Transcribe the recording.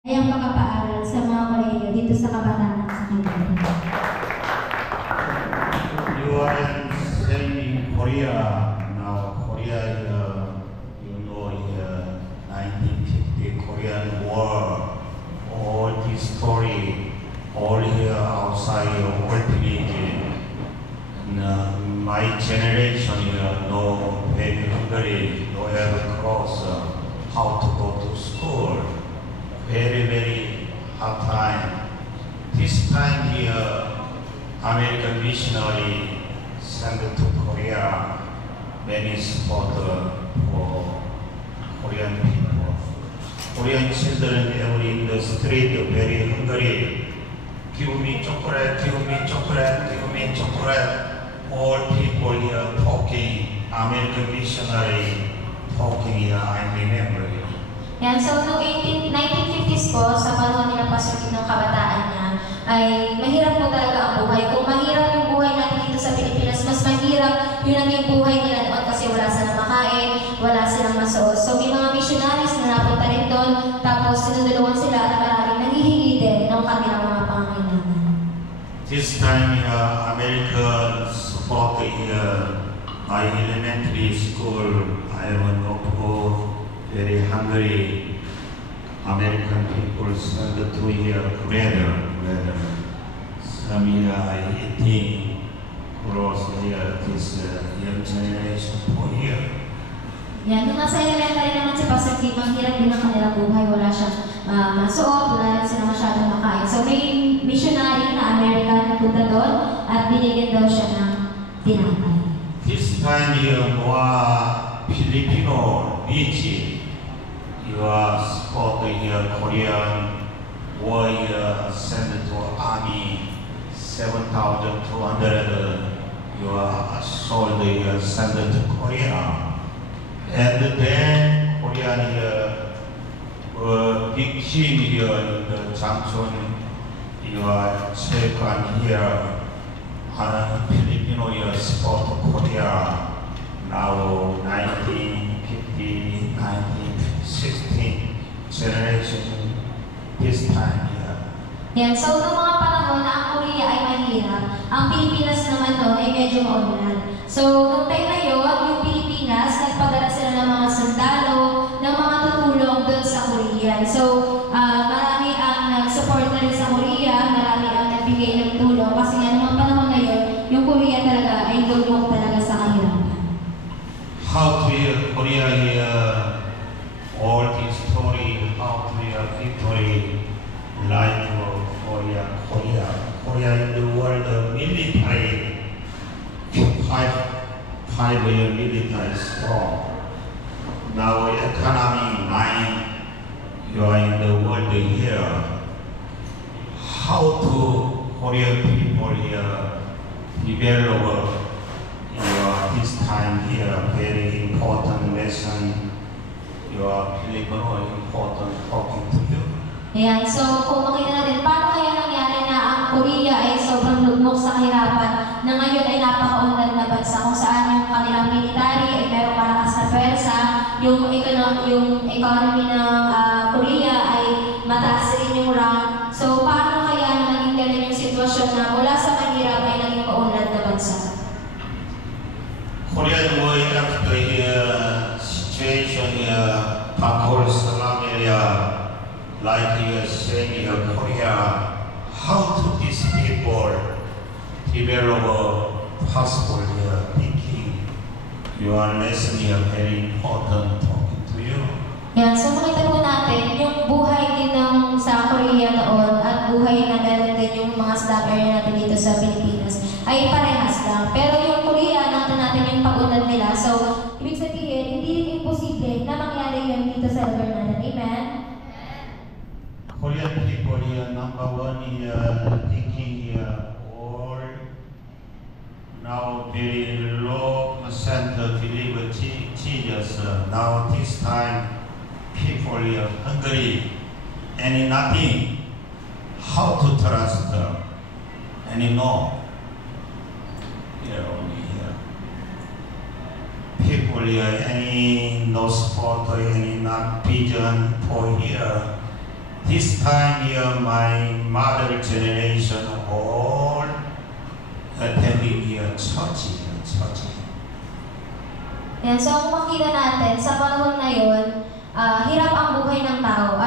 ay ang pagpapaaral sa mga kolehiyo dito sa kabataan sa Cavite. You are staying in Korea now. Korea, you know, 1950 Korean War. All this story, all here outside your orphanage. My generation here know very Hungary, know have cross how to go to school. Very hard time. This time here, American missionary sent to Korea many support for Korean people. Korean children every in the street very hungry. Give me chocolate, give me chocolate, give me chocolate. All people here talking, American missionary talking here, I remember it. Yan, so noong 1950s po, sa panahon nila pasukin ng kabataan niya, ay mahirap po talaga ang buhay. Kung mahirap yung buhay natin dito sa Pilipinas, mas mahirap yung naging buhay nila noon kasi wala silang makain, wala silang masuot. So may mga missionaries na napunta rin doon, tapos sinunduloan sila at maraming nanghihingi din ng kanilang mga pangangailangan. This time, American support my elementary school. I went up very hungry. American people send to here together. Some here I eating cross here this young generation for here. Yan, nung nasa elementary naman si Pastor Kim, ang hirap din ang kanilang buhay. Wala siyang masuot, wala rin sila masyadong makain. So may missionary na American nagpunta doon at binigyan daw siya ng tinapay. This time here, more Filipino rich. You are support here Korean warrior sent to army 7,200. You are sold here sent to Korea. And then Korean here big team here in the Changchun. You are second here. Filipino here support Korea. Now 1950, 1916 generation this time here. Yan, so noong mga panahon na ang Korea ay mahirap, ang Pilipinas naman noon ay medyo maunlad. So noong time na yun, yung Pilipinas, nagpadala sila ng mga sundalo, ng mga tutulong doon sa Korea. So marami ang nag-support na rin sa Korea, marami ang nagbigay ng tulong kasi nga noong mga panahon na yun, yung Korea talaga ay lulong talaga sa kahirapan. How to hear Korea here, all this story, how to hear victory, life of Korea. Korea in the world military, five year military strong. Now economy 9, you are in the world here. How to Korean people here develop this time here, very important lesson. You are Filipino, important talking to you. Ayan, so kung makita natin, paano kaya nangyari na ang Korea ay sobrang lugmok sa kahirapan na ngayon ay napakaunlad na bansa kung saan yung kanilang military ay merong malakas na pwersa, yung economy ng Korea ay mataas rin yung rank. So paano kaya naging ganun yung sitwasyon na mula sa mahirap ay naging paunlad na bansa? Korean war after here, situation here, Pakol Salam area, like you are saying here, Korea, how to these people develop a possible thinking? Your lesson here very important talking to you. Yan, so makita po natin yung buhay din ng sa Korea noon at buhay na meron din yung mga slum area natin dito sa Pilipinas ay parehas lang. Pero yung Korea, nakita natin yung pag-unlad nila. So, ibig sabihin, hindi rin imposible na mangyari yun dito sa lugar natin. Amen? Korean people here, number one here, thinking here, all now very low percent believe Jesus. Now this time, people here hungry, and nothing. How to trust them? And no. Here only here. People here, any no support, any not vision for here. This time year, my mother generation all attending here church. Yan, so kung makita natin, sa panahon na yon, hirap ang buhay ng tao.